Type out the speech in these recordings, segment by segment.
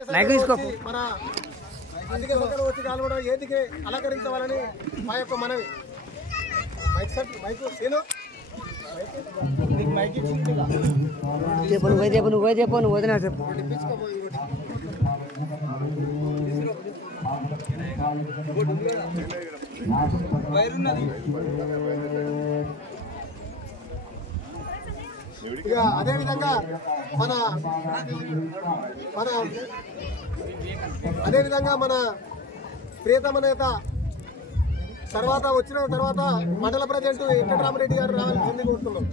మన అందుకే ఒకరు వచ్చి కాల్వడం ఏదికి అలంకరించవాలని మా యొక్క మనవి. చెప్పను వదినా చెప్పు. ఇక అదేవిధంగా మన ప్రియతమ నేత వచ్చిన తర్వాత మండల ప్రెసిడెంట్ వెంకటరామరెడ్డి గారు రావాల్సింది కోరుతున్నాం.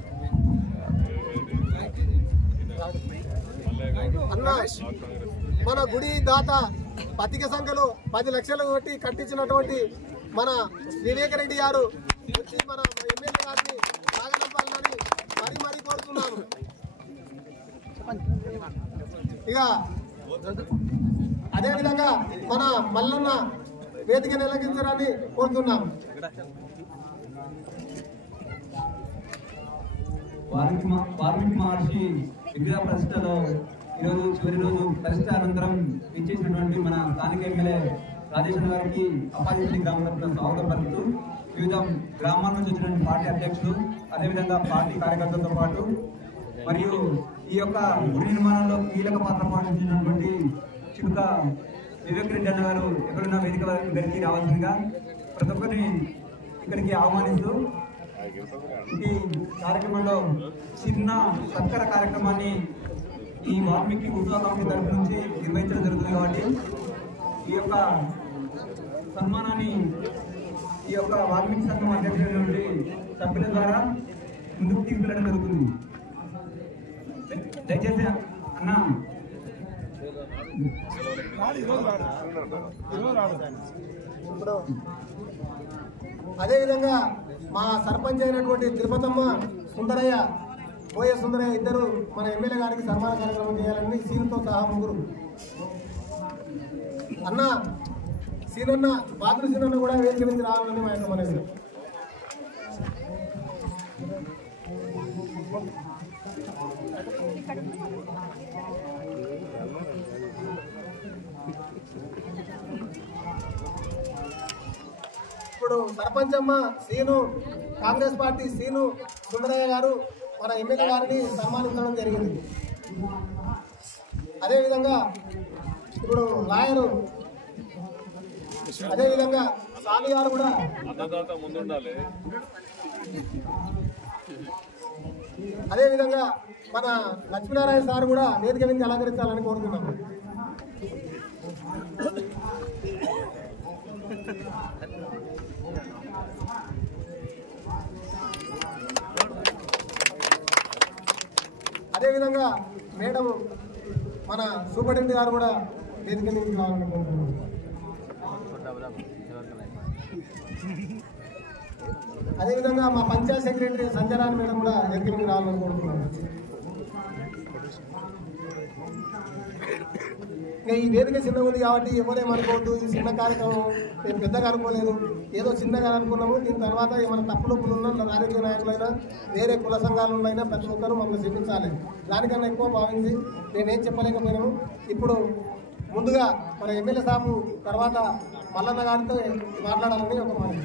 అన్న మన గుడి దాత పత్రిక సంఖ్యలో 10 లక్షలు కొట్టి కట్టించినటువంటి మన వివేకరెడ్డి గారు వచ్చి మన ఎమ్మెల్యే గారిని సాగనంపాలని మరీ కోరుతున్నాను. ఇక అదేవిధంగా మన మల్లన్న వేదిక నిలగించాలని కోరుతున్నాం. వాల్మీకి మహర్షి విగ్రహ ప్రతిష్టలో ఈరోజు చివరి రోజు ప్రతిష్ట అనంతరం ఇచ్చేసినటువంటి మన స్థానిక ఎమ్మెల్యే రాజేశ్వర గారికి అప్పాజిరెడ్డి గ్రామ స్వాగతం పలుకుతూ వివిధ గ్రామాల నుంచి వచ్చినటువంటి పార్టీ అధ్యక్షులు అదేవిధంగా పార్టీ కార్యకర్తలతో పాటు మరియు ఈ యొక్క గుడి నిర్మాణంలో కీలక పాత్ర పోషించినటువంటి చిలుక వివేకరెడ్డి అన్న గారు ఎక్కడున్న వేదిక దగ్గరికి రావాల్సిందిగా ప్రతి ఒక్కరిని ఇక్కడికి ఆహ్వానిస్తూ ఈ కార్యక్రమంలో చిన్న సత్కర కార్యక్రమాన్ని ఈ వాల్మీకి ఉత్సవ కమిటీ తరఫు నుంచి నిర్వహించడం జరుగుతుంది. కాబట్టి ఈ యొక్క సన్మానాన్ని ఈ యొక్క వాల్మీకి సంఘం అధ్యక్షుడి సభ్యుల ద్వారా ముందుకు తీసుకెళ్లడం జరుగుతుంది. దయచేసి అన్న ఇప్పుడు అదేవిధంగా మా సర్పంచ్ అయినటువంటి తిరుపతమ్మ సుందరయ్య పోయే సుందరయ్య ఇద్దరు మన ఎమ్మెల్యే గారికి సన్మాన కార్యక్రమం చేయాలని సీనుతో సహా ముగ్గురు. అన్న సీనన్న బాత్రూమ్ సీనన్న కూడా వేదిక నుంచి రావాలని మా యొక్క మనవి. ఇప్పుడు సర్పంచమ్మ scene Congress party scene Sundarayya garu మన ఎమ్మెల్యే గారిని సన్మానించడం జరిగింది. అదేవిధంగా ఇప్పుడు లాయరు అదేవిధంగా స్వామి గారు కూడా అదేవిధంగా మన లక్ష్మీనారాయణ సార్ కూడా వేదిక నుంచి అలంకరించాలని కోరుతున్నాము. అదేవిధంగా మేడం మన సూపరింటెండెంట్ గారు కూడా వేదిక నుంచి రావాలని కోరుతున్నాము. అదేవిధంగా మా పంచాయత్ సెక్రటరీ సంజరాని మేడం కూడా వేదిక నుంచి రావాలని కోరుతున్నాము. ఈ వేదిక చిన్నగా ఉంది కాబట్టి ఎవరేమనుకోవద్దు. ఈ చిన్న కార్యక్రమం మేము పెద్దగా అనుకోలేదు, ఏదో చిన్నగా అనుకున్నాము. దీని తర్వాత ఏమైనా తప్పులు ఉన్న రాజకీయ నాయకులైనా వేరే కుల సంఘాలైనా ప్రతి ఒక్కరూ మమ్మల్ని క్షమించాలి. దానికన్నా ఎక్కువ భావించి నేనేం చెప్పలేకపోయినాము. ఇప్పుడు ముందుగా మన ఎమ్మెల్యే సాబు తర్వాత మల్లన్న గారితో మాట్లాడాలని ఒక మాట.